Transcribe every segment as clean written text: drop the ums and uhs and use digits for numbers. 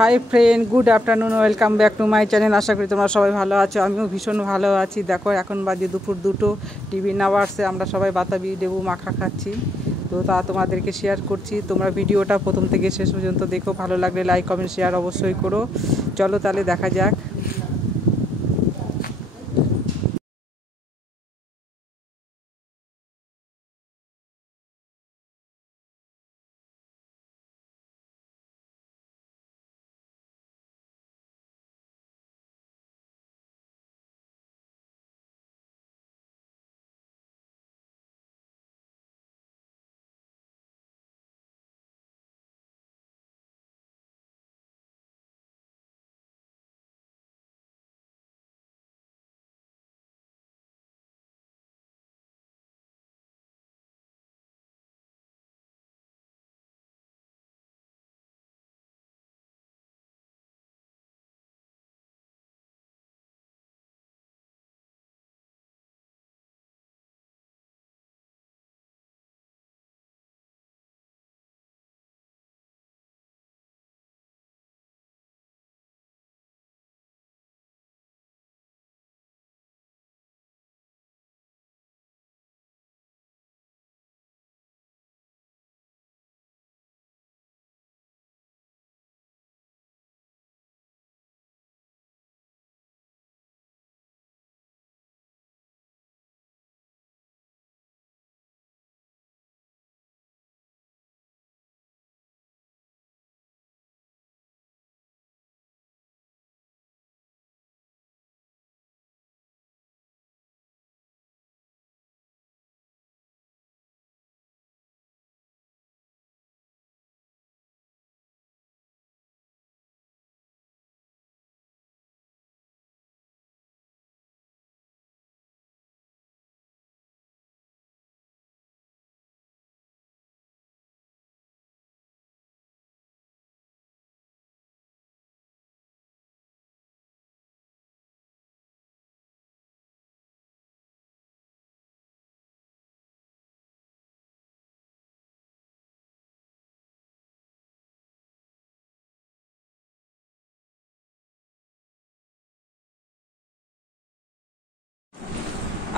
High friend, good afternoon, welcome back to my channel. আশা করি তোমরা সবাই ভালো আছো। আমিও ভীষণ ভালো আছি। দেখো এখন বাজে দুপুর 2টো। টিভি নাওয়ার্সে আমরা সবাই বাতাবি লেবু মাখা খাচ্ছি, তো তা তোমাদেরকে শেয়ার করছি। তোমরা ভিডিওটা প্রথম থেকে শেষ পর্যন্ত দেখো, ভালো লাগলে লাইক কমেন্ট শেয়ার অবশ্যই করো। চলো তাহলে দেখা যাক।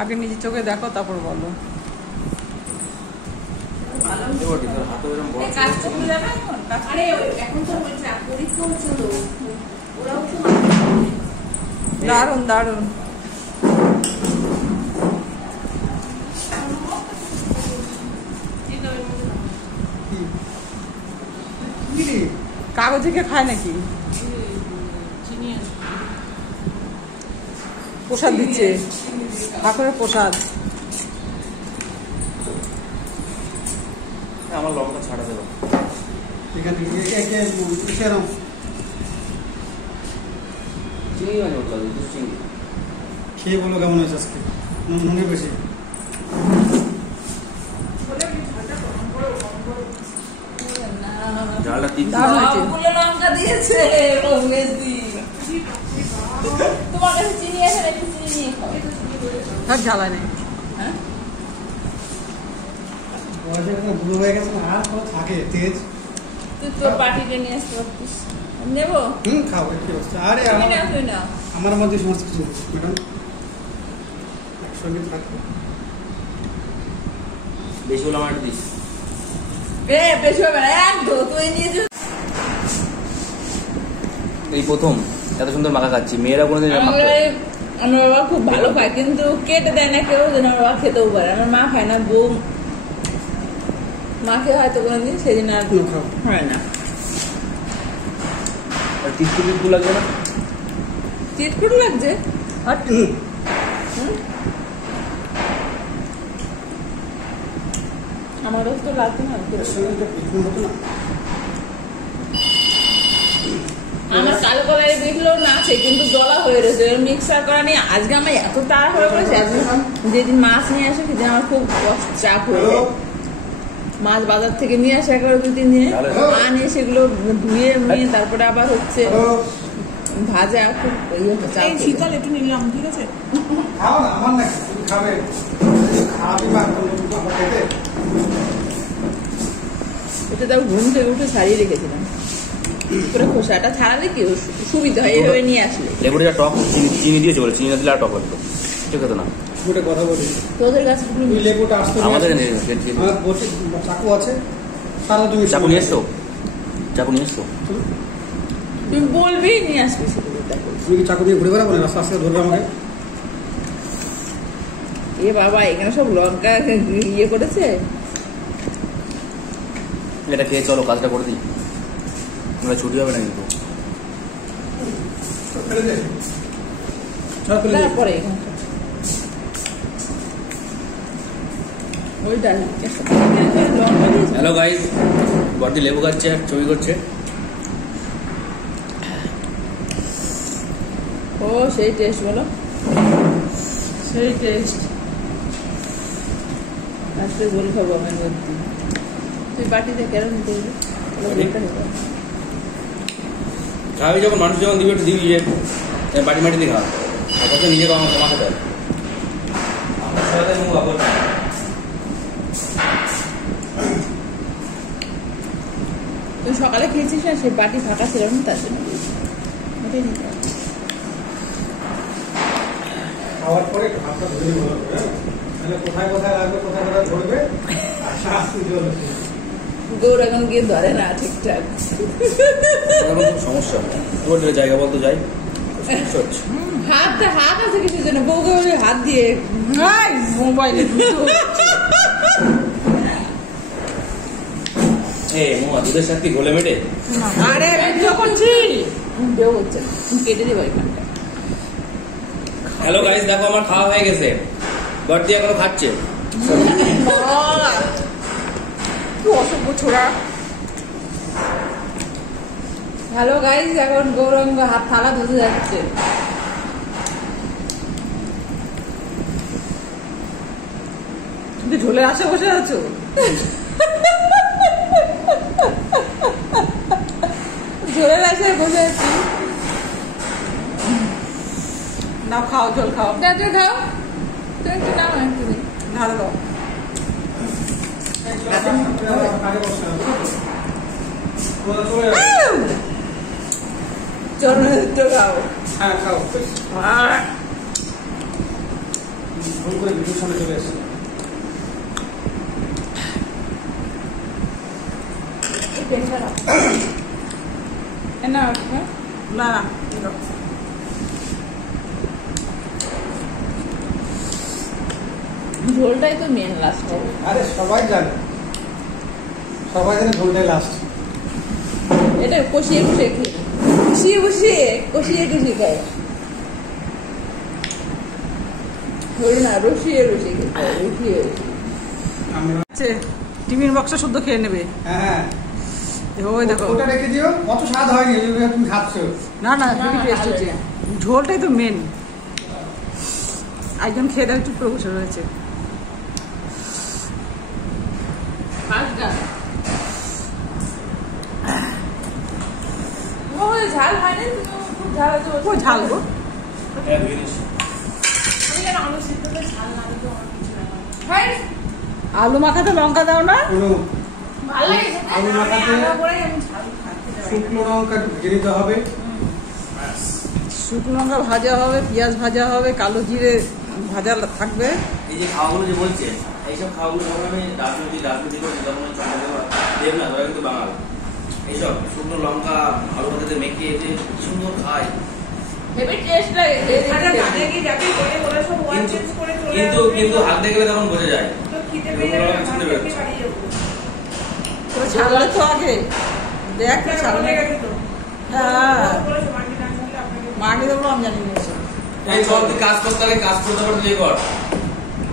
আগে নিজের চোখে দেখো, তারপর বলো। দারুন দারুন। কাগজে কে খায় নাকি? প্রসাদ দিচ্ছে, ঠাকুরের প্রসাদ। আমার লঙ্কা ছাড়া দেবো। খেয়ে বলো কেমন হয়েছে আজকে? নুনে বেশি। লঙ্কা দিয়েছে। তোমার কাছে চিনি আছে নাকি? চিনি নিয়ে খাও। আর ঝালা নেই। হ্যাঁ, বুড়ো হয়ে গেছে না, আর কোনো থাকে তেজ। তুই তোর পার্টিতে নিয়ে আসতে পারতিস। নেবো? খাও, কি অবস্থা? আরে তুই না। আমার মধ্যে সমস্ত কিছু ম্যাডাম একসঙ্গে থাকবে। বেশি হলো আমার দিস। বেশি হবে না, একদম তুই নিয়ে যা। এই প্রথম এত সুন্দর মাখা খাচ্ছি। মেয়েরা কোনোদিন আমার বাবা খুব ভালো খায়, কিন্তু কেটে দেয় না কেউ, যেন আমার বাবা খেতেও পারে। আমার মা খায় না, বউ মাকে হয়তো কোনোদিন, সেদিন আর হয় না। তিতকুটি লাগছে না? চিটকুট লাগছে। আমার কাছে তো লাগছে না। আমার কালো কলার দেখলেও না আছে, কিন্তু দলা হয়ে রয়েছে, মিক্সার করা নেই। আজকে আমার এত তাড়া হয়ে পড়েছে, যেদিন মাছ নিয়ে আসে সেদিন আমার খুব চাপ হয়ে যায়। মাছ বাজার থেকে নিয়ে আসে একেবারে 2-3 দিনে, আনে সেগুলো ধুয়ে নিয়ে তারপরে আবার হচ্ছে ভাজা। খুব শীতল একটু নিলাম, ঠিক আছে? এটা তাও ঘুম থেকে উঠে সারিয়ে রেখেছিলাম। করে খোসাটা ছাড়ালে কি সুবিধা হয়, এইভাবে নিয়ে আসলে। লেবুটা যা টক, চিনি দিয়েছে বলে, চিনি না দিলে আর টক লাগতো, ঠিক আছে না? দুটো কথা বলি, তোদের কাছে তুই লেবুটা আসতে আমাদের আমার বলছি চাকু আছে, তাহলে তুমি চাকু নিয়ে এসছো? চাকু নিয়ে এসছো? তুমি বলবি নিয়ে আসবি শুধু দেখো। তুমি কি চাকু দিয়ে ঘুরে বেড়াবো না, রাস্তা আস্তে ধরবে আমাকে? এ বাবা, এখানে সব লঙ্কা ইয়ে করেছে। এটা খেয়ে চলো কাজটা করে দিই, ছুটি হবে না কিন্তু। ফেলে দে, ছাড় ফেলে দে। তারপরে ওই ডাল লঙ্কা দিয়েছে। হ্যালো গাইস, বড়দি লেবু খাচ্ছে আর ছবি করছে। ও সেই টেস্ট বলো, সেই টেস্ট। আজকে গোল খাবো আমার মধ্যে। তুই বাটিতে কেন নিতে গেলি? খাবি যখন, মানুষ যখন দিবে একটু দিবি, যে বাটি মাটি দিয়ে খা, অথচ নিজে তোমাকে দেয়। আমার সাথে মুখ আবার তুই সকালে খেয়েছিস না, সেই বাটি ফাঁকা ছিল না, তার জন্য ওটাই নিতে হবে। খাওয়ার পরে হাতটা ধরে নিতে হবে, হ্যাঁ? তাহলে কোথায় কোথায় লাগবে, কোথায় কোথায় ধরবে, আচ্ছা আসতে চলে। গৌর এখন গিয়ে ধরে না ঠিকঠাক। খুব সমস্যা, তোর জায়গা বলতো যাই, সমস্যা হচ্ছে। হাত আছে কিছুর জন্য, বউকে ওই হাত দিয়ে মোবাইলে দুধের সাথে গোলে মেটে আরে ভিডিও করছি। বেউ হচ্ছে না, কেটে দেবো এখানটা। হ্যালো গাইস, দেখো আমার খাওয়া হয়ে গেছে, বড়দি এখনো খাচ্ছে। কি অসভ্য ছোড়া। হ্যালো গাইস, এখন গৌরঙ্গ হাত থালা ধুতে যাচ্ছে। তুমি ঝোলে আসে বসে আছো? ঝোলের আসে বসে আছি। নাও খাও, জল খাও, দাদু খাও, তুমি একটু নাও না, একটু দিই। ঢাল দাও। আগে বসে আছে। তোরা চলে যাবে। চলো একটু খাও। হ্যাঁ খাও, ভুল করে ভিডিওর সামনে চলে এসেছে। এই পেনটা রাখ। না না না, ঝোলটাই তো মেন লাস্ট হবে। আরে সবাই জানে, সবাই জানে ঝোলটাই লাস্ট। এটা কষিয়ে কষিয়ে খেয়ে, কষিয়ে খায়। ঝোল না, রসিয়ে খেতে হয়, রসিয়ে। আমরা টিফিন বক্সটা শুদ্ধ খেয়ে নেবে। হ্যাঁ, ওই দেখো, ওটা রেখে দিও, অত স্বাদ হয়নি যেগুলো তুমি খাচ্ছো। না না, হেভি টেস্ট হচ্ছে। ঝোলটাই তো মেন। একজন খেয়ে দেয়, চুপ করে বসে রয়েছে। ঝাল হয়নি, খুব ঝাল আছে। ও ঝাল গো। আলু মাখাতে লঙ্কা দাও না? কোনো ভালো লাগে আলু মাখাতে শুকনো লঙ্কা একটু ভেজে নিতে হবে। শুকনো লঙ্কা ভাজা হবে, পেঁয়াজ ভাজা হবে, কালো জিরে ভাজা থাকবে। এই যে খাওয়াগুলো যে বলছে, এইসব খাওয়াগুলো যখন আমি রাজনীতি করছি, তখন আমি চন্দ্র দেব না, ওরা কিন্তু বাঙাল। এইসব শুকনো লঙ্কা আলু ভাজাতে মেখে যে সুন্দর খায়, হেভি টেস্ট লাগে। আচ্ছা তাদের কি যাকে বলে ওরা সব ওয়ান চেঞ্জ করে চলে কিন্তু আসবে। কিন্তু হাত দেখলে তখন বোঝা যায়। তো খিদে পেয়ে যাবে, ভাত খেতে পারি যাবো। তো ছাড়লে তো আগে দেখ তো চলে ছাড়লে। গেছে তো। হ্যাঁ, বলেছে মাকে না শুনলে আপনাকে মাকে দেবো, আমি জানি না এসব। এই চল, তুই কাজ করতে আগে কাজ করতে পারতে দিয়ে কর।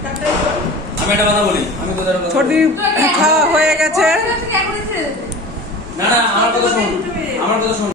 ডাক্তার বল। আমি একটা কথা বলি, আমি তোদের ছোটি খাওয়া হয়ে গেছে। না না, আমার কথা শোন, আমার কথা শোন।